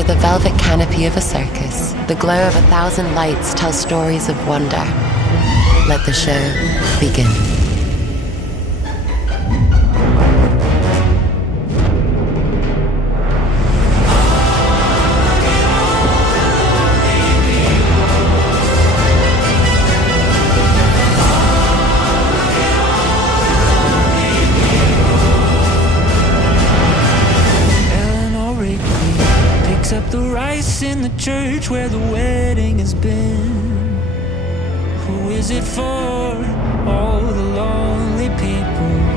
Under the velvet canopy of a circus, the glow of 1,000 lights tells stories of wonder. Let the show begin. Up the rice in the church where the wedding has been. Who is it for? All the lonely people